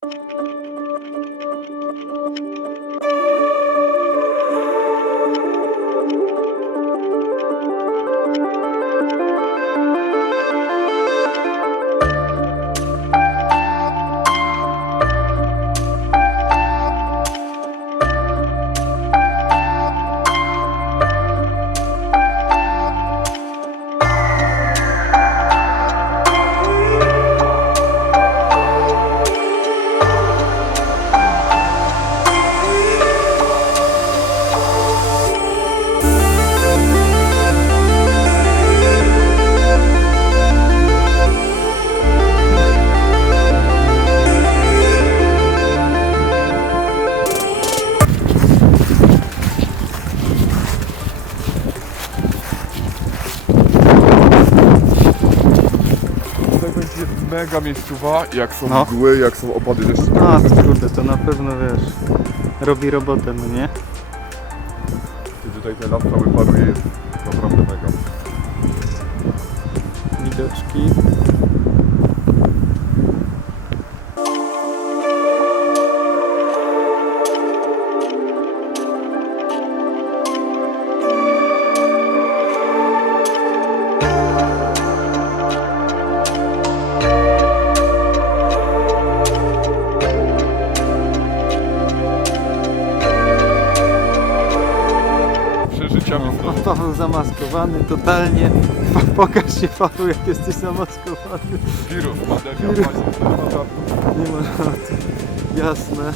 Tutaj mega miejscowa, jak są No. mgły, jak są opady deszczu. A, to kurde, to na pewno wiesz, robi robotę, no nie? I tutaj ten las cały paruje, jest naprawdę mega. Widoczki. Zamaskowany totalnie. Pa- Pokaż się Paweł, jak jesteś zamaskowany. Żartów. Nie ma żartu. Jasne.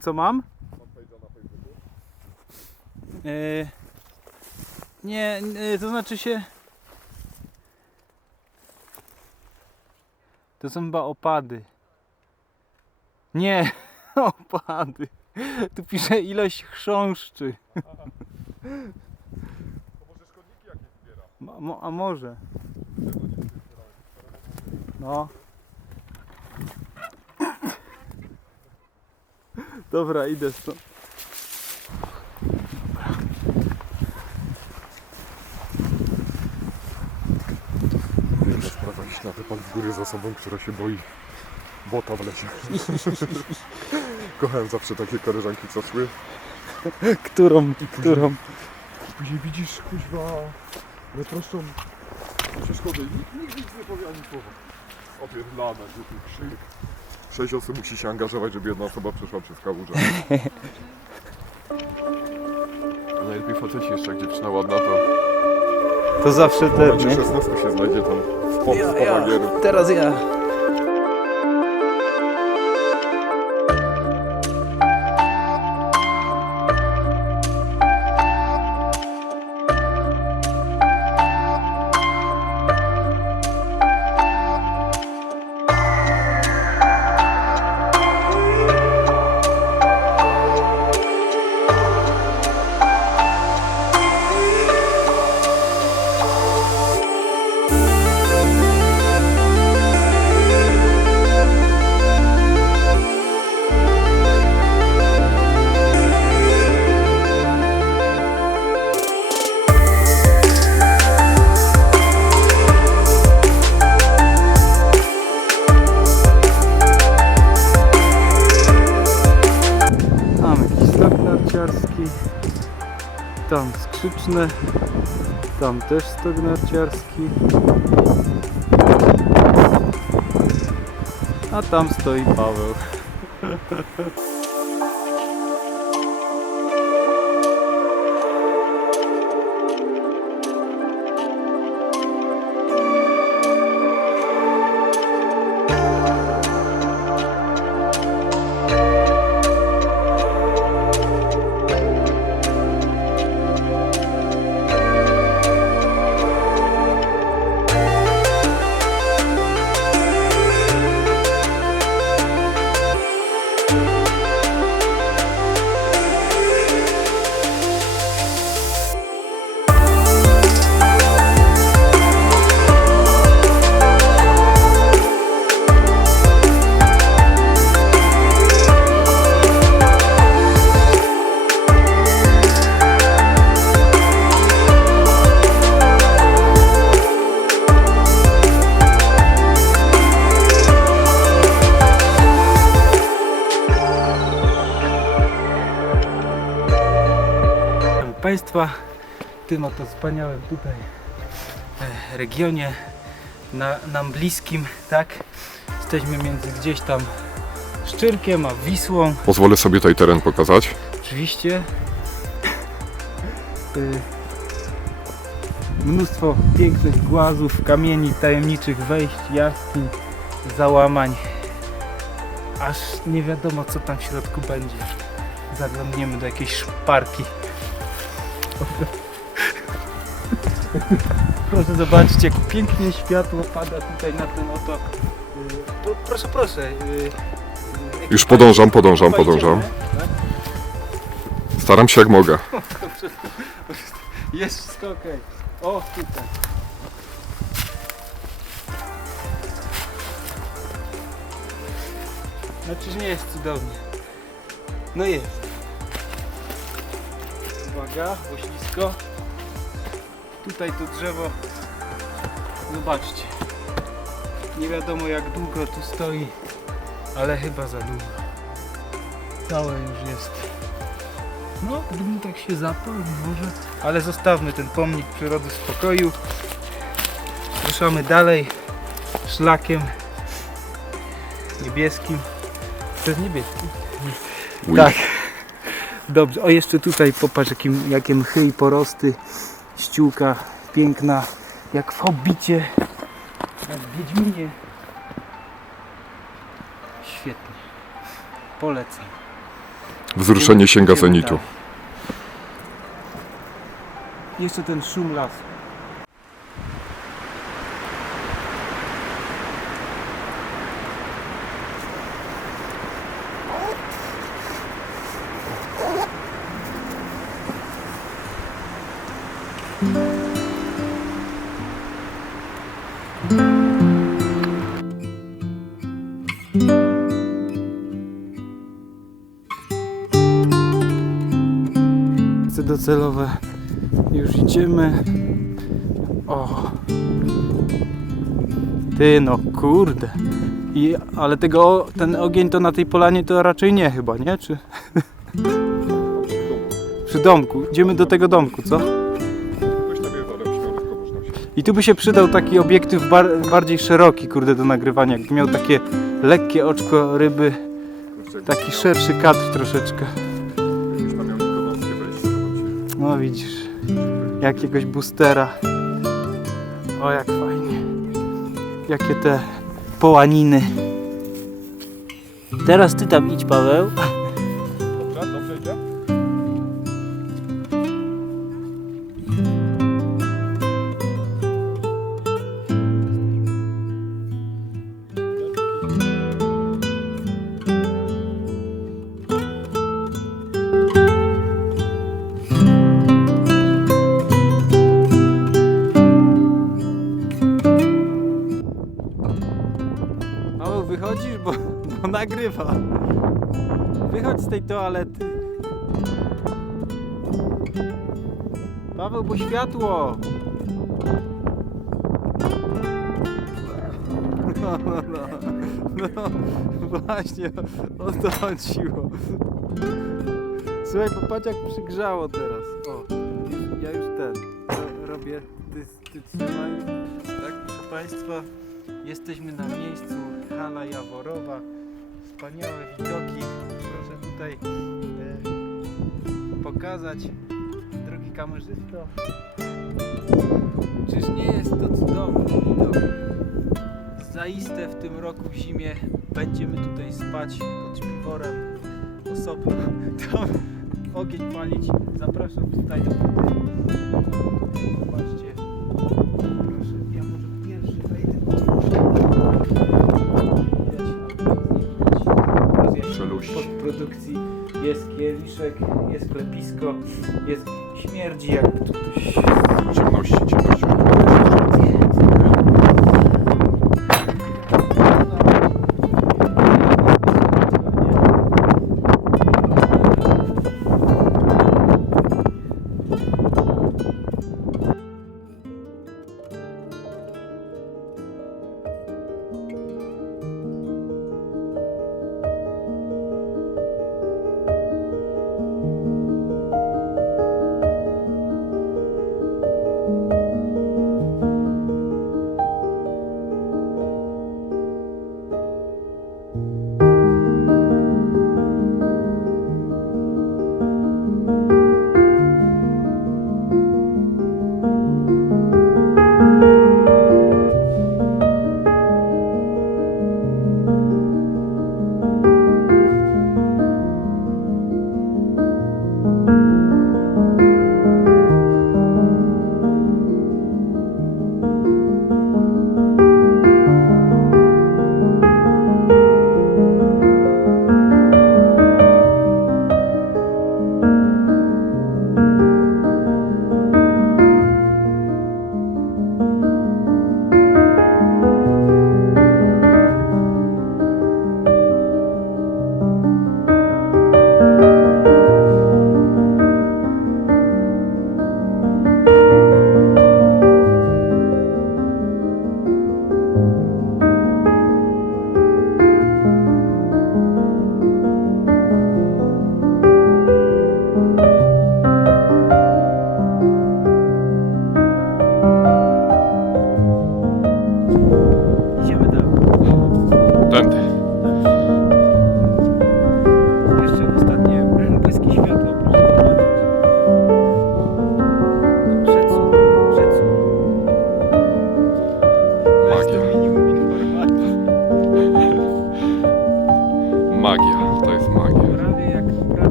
Co mam? Yy, nie, nie, to znaczy się. To są chyba opady. Nie, opady. Tu pisze ilość chrząszczy. Ma- mo- A może? No. Dobra, idę stąd. Jedna sprawa, jakiś na wypad w góry z osobą, która się boi bota w lesie. Kochałem zawsze takie koleżanki, co szły. Którą? Którą? Później widzisz, kuźwa, schody i nikt, nikt nic nie powie ani słowa. Opierdlane, głupi krzyk. Sześć osób musi się angażować, żeby jedna osoba przeszła przez kałużę. A najlepiej faceci jeszcze, jak dziewczyna ładna, to To zawsze w ten, momencie nie? 16 się znajdzie tam w pom- w pomagieru. Teraz ja. Tam też stok narciarski. A tam stoi Paweł. Państwa w tym oto wspaniałym tutaj e, regionie na, nam bliskim, tak? Jesteśmy między gdzieś tam Szczyrkiem a Wisłą. Pozwolę sobie tutaj teren pokazać. Oczywiście. Y, Mnóstwo pięknych głazów, kamieni, tajemniczych wejść, jaskiń, załamań. Aż nie wiadomo co tam w środku będzie. Zaglądniemy do jakiejś szparki. Proszę zobaczyć jak pięknie światło pada tutaj na ten oto. y, pro- Proszę, proszę. y, y, Już podążam, podążam, Chyba podążam. idziemy, tak? Staram się jak mogę. Jest wszystko ok. O, tutaj. Znaczy, że nie jest cudownie. No jest. Uwaga, poślisko. Tutaj to drzewo. Zobaczcie. Nie wiadomo jak długo tu stoi, ale chyba za długo. Całe już jest. No, gdybym tak się zapał, może. Ale zostawmy ten pomnik przyrody spokoju. Ruszamy dalej szlakiem niebieskim. To jest niebieski. Tak. Dobrze. O, jeszcze tutaj popatrz, jakim, jakie mchy i porosty. Ściółka piękna, jak w Hobbicie, jak w Wiedźminie. Świetnie. Polecam. Wzruszenie sięga zenitu. Jeszcze ten szum lasu. Miejsce docelowe. Już idziemy. O. Ty no kurde. I, ale tego, ten ogień to na tej polanie to raczej nie chyba, nie? Czy przy domku? Idziemy do tego domku, co? I tu by się przydał taki obiektyw bar bardziej szeroki, kurde, do nagrywania. Jakby miał takie lekkie oczko ryby, taki szerszy kadr troszeczkę. No widzisz, jakiegoś boostera. O, jak fajnie. Jakie te połaniny. Teraz ty tam idź, Paweł. Bo nagrywa. Wychodź z tej toalety. Paweł, bo światło. No, no, no. no właśnie, o to chodziło. Słuchaj, popatrz jak przygrzało teraz. O. Ja już ten ro- robię, ty, ty trzymaj. Tak, proszę Państwa, jesteśmy na miejscu Hala Jaworowa. Wspaniałe widoki. Proszę tutaj e, pokazać, drogi kamerzysto. Czyż nie jest to cudowny widok? Zaiste w tym roku w zimie będziemy tutaj spać pod śpiworem osobno. Tam ogień palić. Zapraszam tutaj do. Zobaczcie. Jest kieliszek, jest klepisko, jest śmierdzi tu ktoś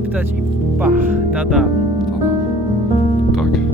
podreptać i pach, tada. Tak.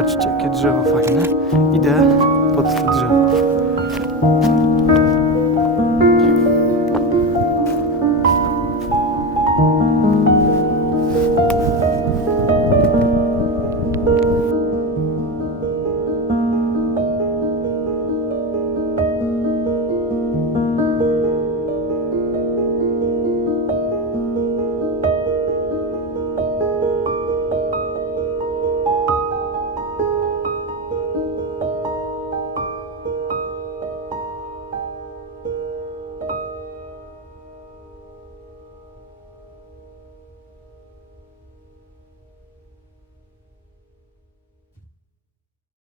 Zobaczcie, jakie drzewo fajne. Idę pod to drzewo.